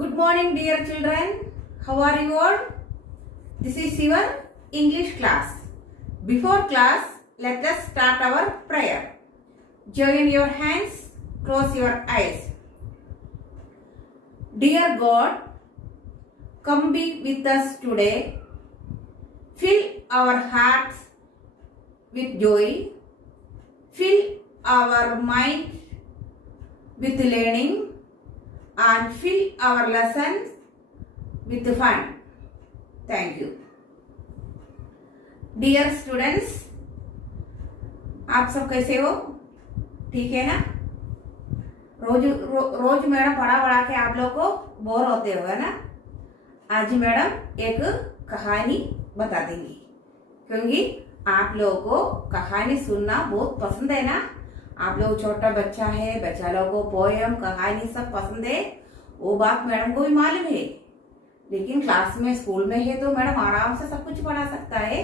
Good morning, dear children. How are you all? This is your English class. Before class, let us start our prayer. Join your hands, close your eyes. Dear God, come be with us today. Fill our hearts with joy. Fill our mind with learning and fill our lessons with fun. Thank you. Dear students, आप सब कैसे हो? ठीक है ना? रोज madam पढ़ा के आप लोग को बोर होते हो ना? आज मैडम एक कहानी बता देंगी, क्योंकि आप लोगों को कहानी सुनना बहुत पसंद है ना। आप लोग छोटा बच्चा है, बच्चा लोगों को पोयम कहानी सब पसंद है, वो बात मैडम को भी मालूम है। लेकिन क्लास में स्कूल में है तो मैडम आराम से सब कुछ पढ़ा सकता है।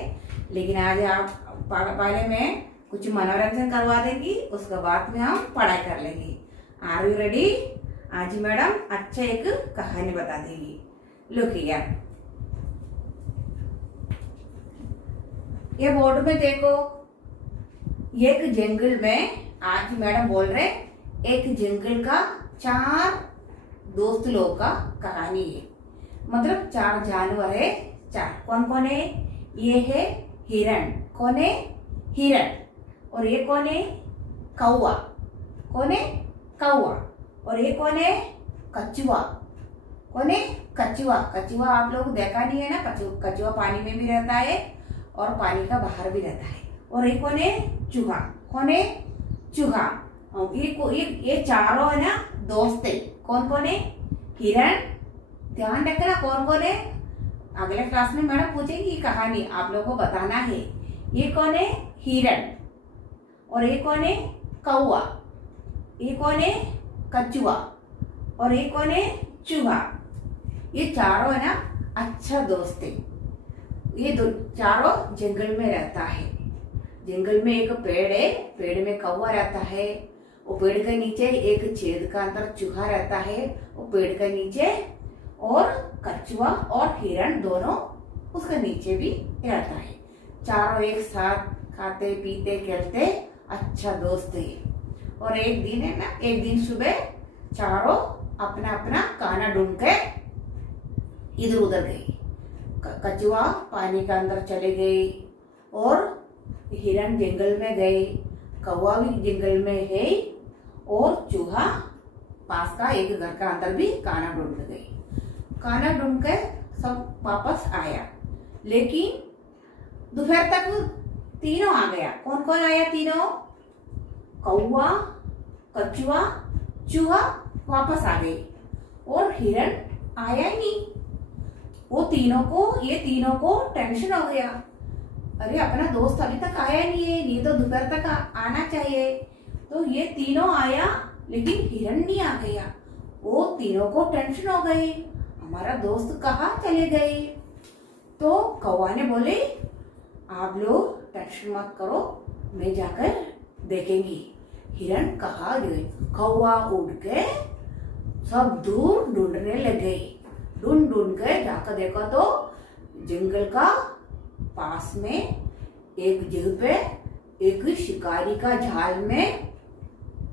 लेकिन आज आप पहले मैं कुछ मनोरंजन करवा देंगी, उसके बाद में हम पढ़ाई कर लेंगे। Are you ready? आज मैडम अच्छा एक कहानी बता देंगी। लुक हियर, ये बोर्ड में देखो, एक जंगल में, आज मैडम बोल रहे एक जंगल का 4 दोस्त लोग का कहानी है। मतलब 4 जानवर है। 4 कौन कौन है? ये है हिरण। कौन है? हिरण। और ये कौन है? कौवा। कौन है? कौवा। और ये कौन है? कछुआ। कौन है? कछुआ। कछुआ आप लोग देखा नहीं है ना? कछुआ पानी में भी रहता है और पानी का बाहर भी रहता है। और ये कौन है? चूहा। कौन है? चूहा। ये चारों है ना दोस्त है। कौन कौन है? हिरण। ध्यान रखना कौन कौन है। अगले क्लास में मैडम पूछेंगी कहानी, आप लोगों को बताना है। ये कौन है? हिरण। और ये कौन है? कौवा। ये कौन है? कछुआ। और ये कौन है? चूहा। ये चारों है ना अच्छा दोस्त है। ये चारों जंगल में रहता है। जंगल में एक पेड़ है, पेड़ में कौवा रहता है। वो पेड़ के नीचे एक छेद का अंदर चूहा रहता है, वो पेड़ के नीचे। और कछुआ और हिरण दोनों उसके नीचे भी रहता है। चारों एक साथ खाते पीते खेलते अच्छा दोस्त है। और एक दिन है ना, एक दिन सुबह चारों अपना अपना खाना ढूंढ के इधर उधर गए। कछुआ पानी के अंदर चले गए और हिरण जंगल में गए, कौवा भी जंगल में है और चूहा पास का एक घर का अंदर भी खाना ढूंढ गए। खाना ढूंढ के सब वापस आया। लेकिन दोपहर तक तीनों आ गया। कौन कौन आया? तीनों, कौवा, कछुआ, चूहा वापस आ गए और हिरण आया ही नहीं। ये तीनों को टेंशन हो गया। अरे अपना दोस्त अभी तक आया नहीं है, नहीं तो दोपहर तक आना चाहिए। तो ये तीनों आया लेकिन हिरण नहीं आ गया। वो तीनों को टेंशन हो गई, हमारा दोस्त कहाँ चले गए। तो कौवा ने बोले आप लोग टेंशन मत करो, मैं जाकर देखेंगी हिरण कहाँ गए। कौवा उड़ के सब दूर ढूंढने लग गए। ढूंढ के जाकर देखा तो जंगल का पास में एक जगह पे एक शिकारी का जाल में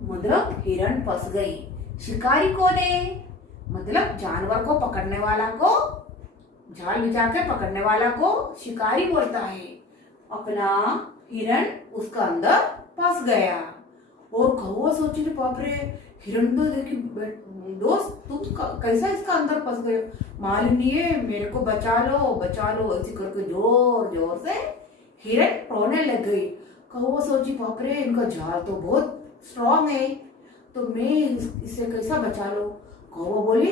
मतलब हिरण फंस गई। शिकारी कौन है? मतलब जानवर को पकड़ने वाला को, जाल बिछा के पकड़ने वाला को शिकारी बोलता है। अपना हिरण उसका अंदर फंस गया और कौवा सोचे बाप रे, हिरण तो देखी दोस्त तुम कैसा इसका अंदर फंस गए, मालूम नहीं है, मेरे को बचा लो बचा लो, ऐसे करके जोर जोर से हिरण रोने लग गई। कौवा सोची बाप रे, इनका जाल तो बहुत स्ट्रांग है, तो मैं इससे कैसा बचा लो। कौवा बोली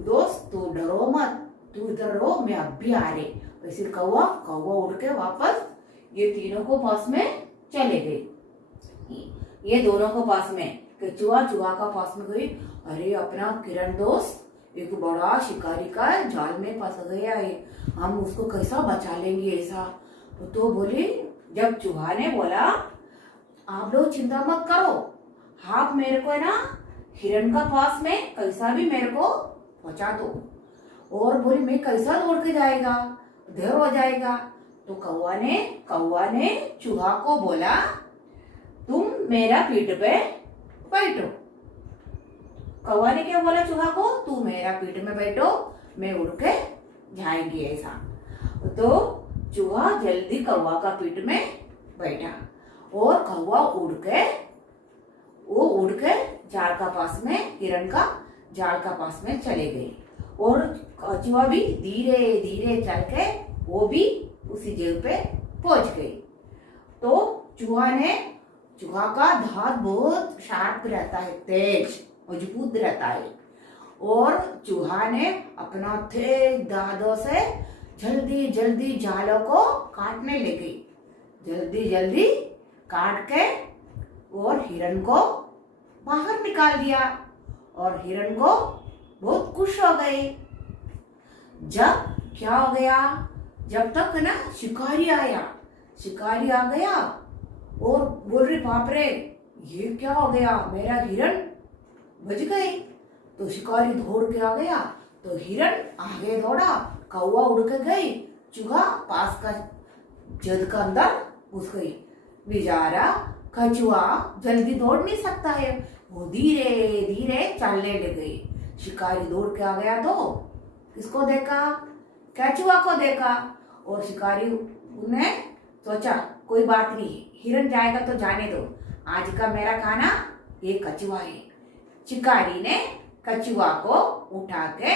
दोस्त तू डरो मत, तू इधर रहो, मैं अब भी आ रही। वैसे कौवा उड़ के वापस ये तीनों को पास में चले गए। ये दोनों को पास में, चूहा का पास में गई। अरे अपना किरण दोस्त एक बड़ा शिकारी का जाल में फंस गया है, हम उसको कैसा बचा लेंगे ऐसा। तो बोली, जब चूहा ने बोला आप लोग चिंता मत करो, आप मेरे को है ना हिरण का पास में कैसा भी मेरे को पहुंचा दो। और बोली मैं कैसा दौड़ के जाएगा, देर हो जाएगा। तो कौवा ने चूहा को बोला तुम मेरा पीठ पे बैठो। कौवा ने क्या बोला चूहा को, तू मेरा पीठ में बैठो, मैं उड़ के जाएंगी ऐसा। तो चूहा जल्दी कौवा का पीठ में बैठा और कौवा उड़ के जाल का पास में, हिरण का जाल का पास में चले गए। और कछुआ भी धीरे धीरे चल के वो भी उसी जगह पे पहुंच गई। तो चूहा का दांत बहुत शार्प रहता है, तेज मजबूत रहता है। और चूहा ने अपना तेज दांतों से जल्दी जल्दी जालों को काटने लगी, जल्दी जल्दी काट के और हिरण को बाहर निकाल दिया। और हिरण को बहुत खुश हो गई। जब क्या हो गया, जब तक ना शिकारी आ गया और बोल रही बाप रे ये क्या हो गया, मेरा हिरण बच गए। तो शिकारी दौड़ के आ गया, तो हिरण आगे दौड़ा, कौवा उड़ के गई, चूहा पास का जद का अंदर घुस गई। बेचारा कछुआ जल्दी दौड़ नहीं सकता है, वो धीरे धीरे चलने लग गई। शिकारी दौड़ के आ गया तो किसको देखा, कछुआ को देखा। और शिकारी ने सोचा कोई बात नहीं, हिरण जाएगा तो जाने दो, आज का मेरा खाना ये कछुआ है। शिकारी ने कछुआ को उठा के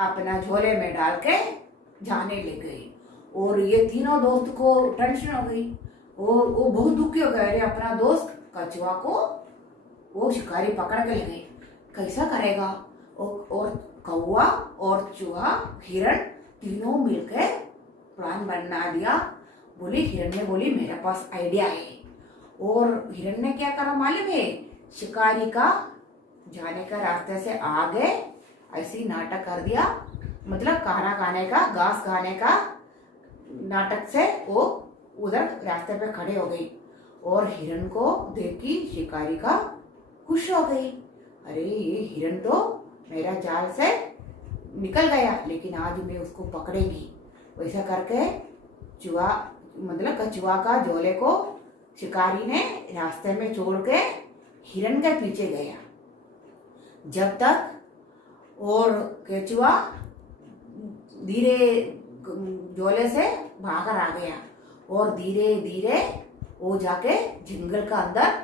अपना झोले में डाल के जाने ले गई। और ये तीनों दोस्त को टेंशन हो गई, वो बहुत दुखी हो गए, अरे अपना दोस्त कछुआ को वो शिकारी पकड़ के ले गए, कैसा करेगा। और कौवा और चूहा हिरण तीनों मिलकर प्लान बना दिया। हिरण ने बोली मेरे पास आइडिया है। और हिरण ने क्या करा मालूम है, शिकारी का जाने का रास्ते से आगे ऐसी नाटक कर दिया, मतलब खाना खाने का, घास खाने का नाटक से वो उधर रास्ते पे खड़े हो गई। और हिरण को देखी शिकारी का खुश हो गई, अरे ये हिरण तो मेरा जाल से निकल गया, लेकिन आज मैं उसको पकड़ेगी। वैसा करके चूहा मतलब कछुआ का झोले को शिकारी ने रास्ते में छोड़ के हिरण के पीछे गया। जब तक और कछुआ धीरे झोले से बाहर आ गया और धीरे धीरे वो जाके जंगल का अंदर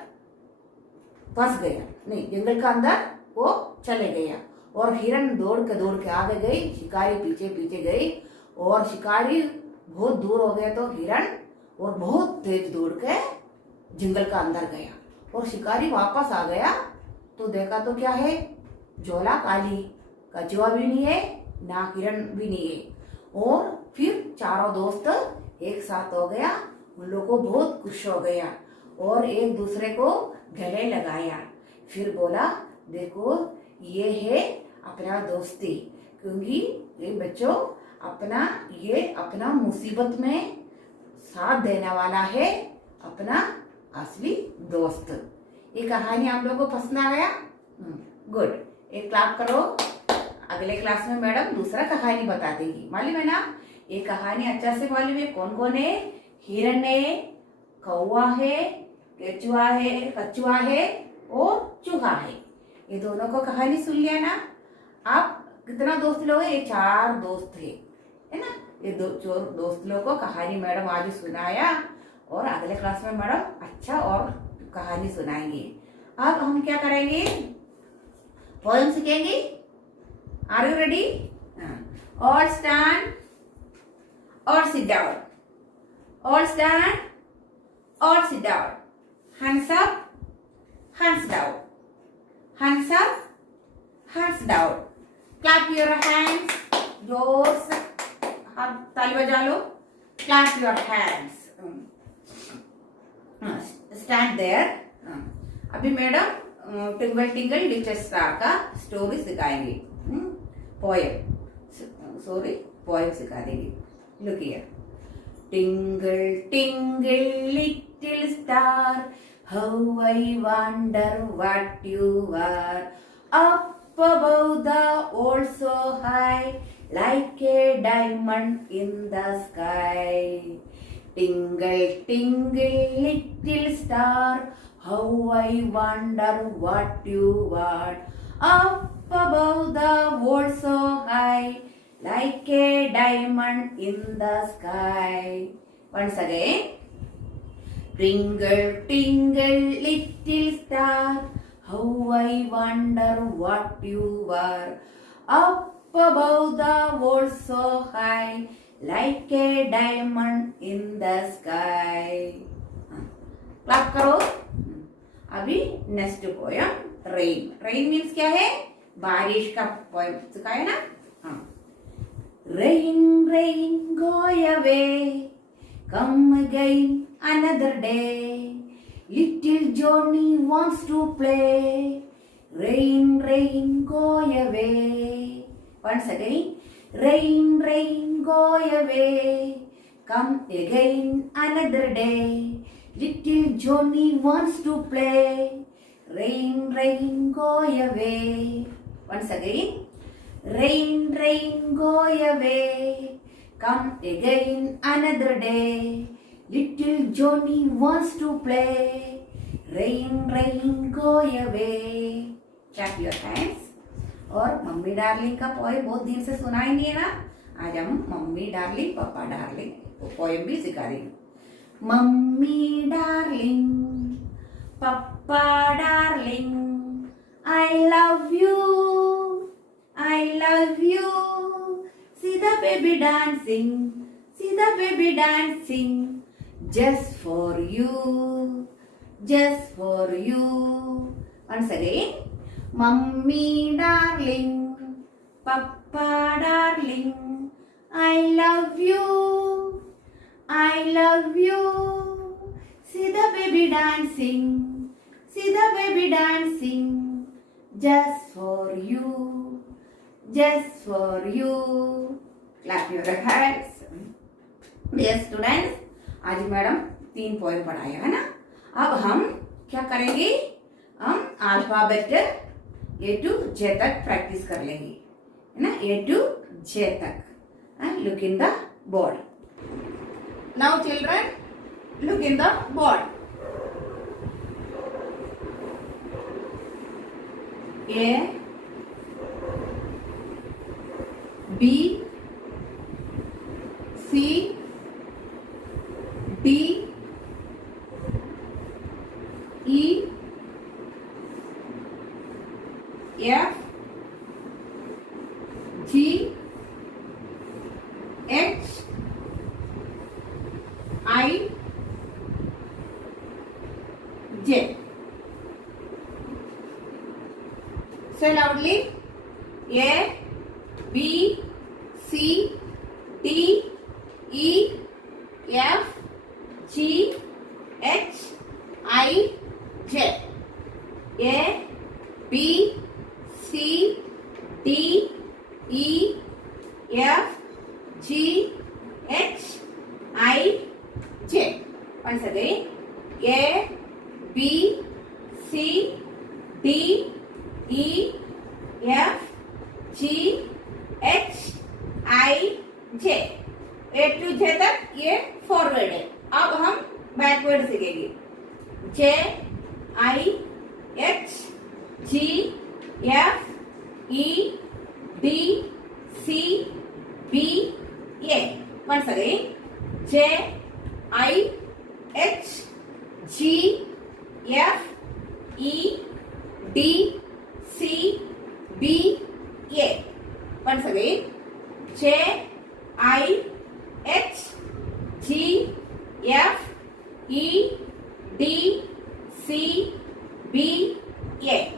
फंस गया, नहीं जंगल का अंदर वो चले गया। और हिरण दौड़ के आगे गई, शिकारी पीछे पीछे गई। और शिकारी बहुत दूर हो गया तो हिरण और बहुत तेज दौड़ के जंगल का अंदर गया। और शिकारी वापस आ गया तो देखा तो क्या है, झोला खाली, कछुआ भी नहीं है ना हिरण भी नहीं है। और फिर चारों दोस्त एक साथ हो गया, उन लोगों को बहुत खुश हो गया और एक दूसरे को गले लगाया। फिर बोला देखो ये है अपना दोस्ती, क्योंकि ये बच्चों अपना मुसीबत में साथ देने वाला है अपना असली दोस्त। ये कहानी आप लोगों को पसंद आ गया? गुड, एक क्लाप करो। अगले क्लास में मैडम दूसरा कहानी बता देगी, मालूम है ना? ये कहानी अच्छा से मालूम है कौन कौन है? हिरण है, कौवा है, कछुआ है और चूहा है। ये दोनों को कहानी सुन लिया ना? आप कितना दोस्त लोग हैं? ये 4 दोस्त है ना? ये दोस्त लोगों को कहानी मैडम आज सुनाया और अगले क्लास में मैडम अच्छा और कहानी सुनाएंगे। अब हम क्या करेंगे? पोएम सीखेंगे। Are you ready? All stand और सिट डाउन, ऑल स्टैंड और sit down, hands up, hands down, hands up, hands down, clap your hands, जोर से हाथ ताली बजा लो, clap your hands, stand there। अभी madam twinkle twinkle little star का स्टोरी सिखाएंगे, पोएम सिखा देंगे। Look here, twinkle twinkle little star, how I wonder what you are, up above the world so high, like a diamond in the sky. Tingle, tingle, little star, how I wonder what you are. Up above the world so high, like a diamond in the sky. Once again. Twinkle, twinkle, little star, how I wonder what you are. Up above the world so high, like a diamond in the sky. Clap करो. अभी next poem rain. Rain means क्या है? बारिश का poem सिखाया ना. हाँ. Rain, rain, go away, come again another day. Little Johnny wants to play. Rain, rain, go away. Once again. Rain, rain, go away, come again another day. Little Johnny wants to play. Rain, rain, go away. Once again. Rain, rain, go away, come again another day. Little Johnny wants to play. Rain, rain, go away. Clap your hands. और mummy darling का poem बहुत दिन से सुना ही नहीं है ना. आज हम मम्मी डार्लिंग पापा डार्लिंग वो पोएम भी सिखा रही हूँ. मम्मी डार्लिंग पापा darling, I love you, I love you. See the baby dancing, see the baby dancing. Just for you, just for you. Once again. Mummy darling, Papa darling, I love you, I love you. See the baby dancing, see the baby dancing. Just for you, just for you. Clap your hands. Yes students, आज madam 3 poem पढ़ाया है ना. अब हम क्या करेंगे? हम alphabet A to J तक प्रैक्टिस कर लेंगे, है ना. A to J तक. And look in the board. Now children, look in the board. A, B, C, D, E, F, G, H, I, J. Say loudly. A, B, C, D, E, F, G, H, I, J. A, B, C, D, E, F, G, H, I, J. Once again. A, B, C, D, E, F, G, H, I, J. A to J तक ये forward है. अब हम backward सीखेंगे. J, I, H, G, F, E, D, C, B, A. Once again. J, I, H, G, F, E, D, C, B, A. Once again. J, I, H, G, F, E, D, C, B, A.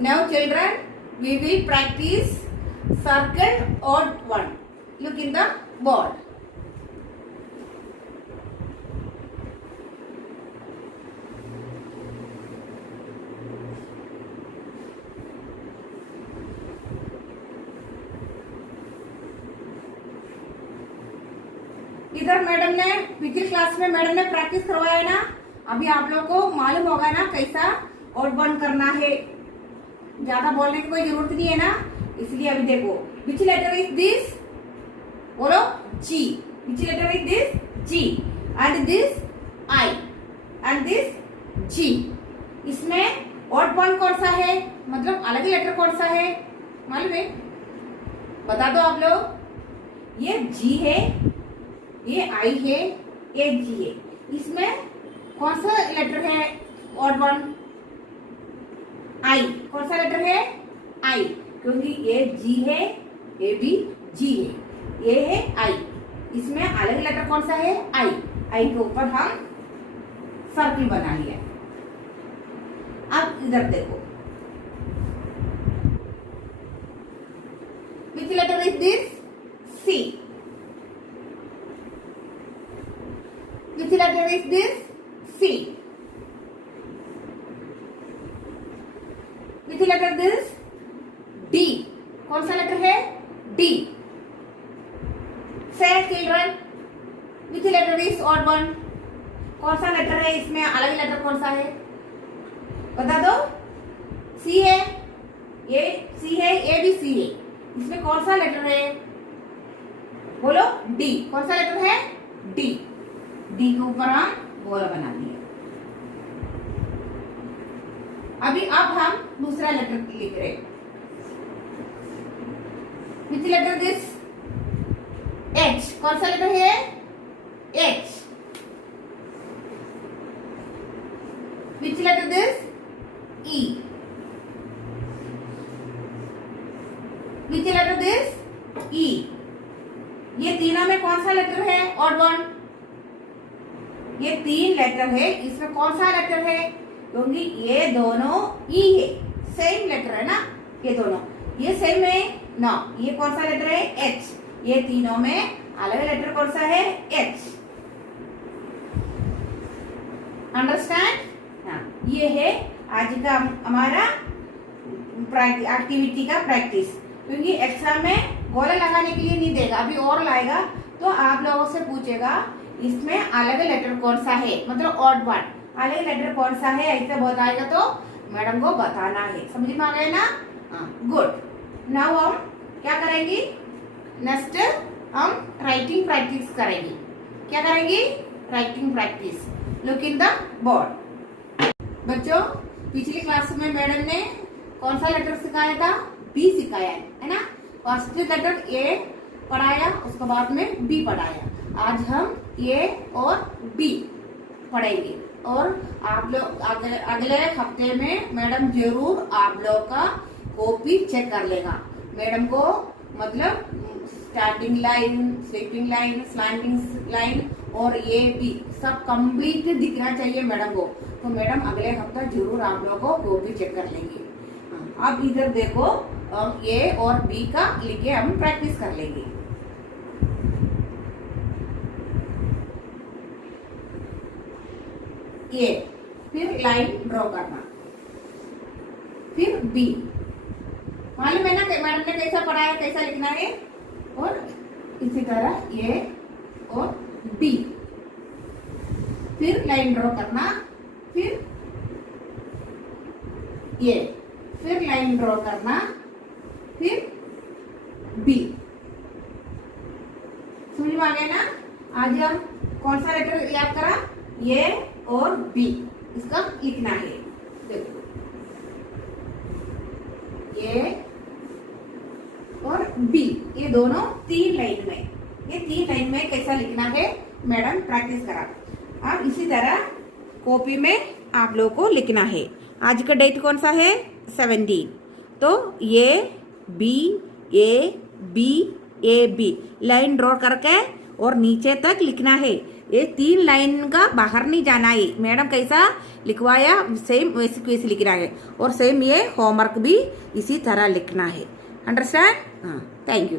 Now children, we will practice circle odd one. Look in the board. इधर madam ने पिछली class में madam ने practice करवाया है ना. अभी आप लोगों को मालूम होगा ना कैसा ऑड वन करना है. ज्यादा बोलने की कोई जरूरत नहीं है ना, इसलिए अभी देखो विच लेटर इज दिस, बोलो G, which letter is this G, and this I, and this G. इसमें ऑड वन कौन सा है, मतलब अलग लेटर कौन सा है मालूम है, बता दो आप लोग। ये जी है, ये आई है, ये जी है, इसमें कौन सा लेटर है ऑड वन, आई। कौन सा लेटर है, आई, क्योंकि ये जी है, ये भी जी है, ये है आई, इसमें अलग लेटर कौन सा है, आई। आई के ऊपर हम सर्किल बना लिया। अब इधर देखो, which letter is this, C, which letter is this, C, which letter this, D. कौन सा लेटर है, D. Say children, which letter is odd one, कौन सा लेटर है इसमें अलग लेटर कौन सा है, बता दो। सी है, ये सी है, ये भी सी है, इसमें कौन सा लेटर है, बोलो डी। कौन सा लेटर है, डी। डी के ऊपर हम गोल बना दिए। अभी अब हम दूसरा लेटर लिख रहे, विच लेटर दिस, एच। कौन सा लेटर है, H. Which letter this, E. Which letter this, E. ये तीनों में कौन सा लेटर है ऑड वन, ये तीन लेटर है, इसमें कौन सा लेटर है, क्योंकि ये दोनों ई है, सेम लेटर है ना, ये दोनों, ये सेम है ना, ये कौन सा लेटर है, एच। ये तीनों में अलग लेटर कौन सा है, एच। अंडरस्टैंड, हाँ। ये है आज का हमारा एक्टिविटी का प्रैक्टिस, क्योंकि एग्जाम में गोला लगाने के लिए नहीं देगा, अभी और लाएगा तो आप लोगों से पूछेगा इसमें अलग लेटर कौन सा है, मतलब ऑड वन अलग लेटर कौन सा है, ऐसे बताएगा तो मैडम को बताना है। समझ में आ गया ना, गुड। नाउ हम क्या करेंगे, नेक्स्ट हम राइटिंग प्रैक्टिस करेंगे। क्या करेंगे, writing practice. Look in the board. बच्चों, पिछली क्लास में मैडम ने कौन सा लेटर सिखाया था, बी सिखाया है ना। फर्स्ट लेटर ए पढ़ाया, उसके बाद में बी पढ़ाया। आज हम ए और बी पढ़ेंगे, और आप लोग अगले हफ्ते में मैडम जरूर आप लोग का कॉपी चेक कर लेगा। मैडम को मतलब starting line, sleeping line, slanting line और ये भी सब कंप्लीट दिखना चाहिए मैडम को। तो मैडम अगले हफ्ता जरूर आप लोगों को कॉपी चेक कर लेंगे। अब इधर देखो, ए और बी का लिखे हम प्रैक्टिस कर लेंगे। ए, फिर लाइन ड्रॉ करना, फिर बी। मालूम है ना मैडम ने कैसा पढ़ाया, कैसा लिखना है, और इसी तरह ए और बी, फिर लाइन ड्रॉ करना, फिर ए, फिर लाइन ड्रॉ करना, फिर बी। समझ में आ गया ना। आज हम कौन सा लेटर याद करा, ए और बी, इसका लिखना है। देखो, ए और बी, ये दोनों तीन लाइन में, ये तीन लाइन में कैसा लिखना है मैडम प्रैक्टिस करा। अब इसी तरह कॉपी में आप लोगों को लिखना है। आज का डेट कौन सा है, 17। तो A B A B line draw करके और नीचे तक लिखना है। ये तीन लाइन का बाहर नहीं जाना है। मैडम कैसा लिखवाया सेम वैसे वैसे लिखना है, और सेम ये होमवर्क भी इसी तरह लिखना है। अंडरस्टैंड, हाँ। Thank you.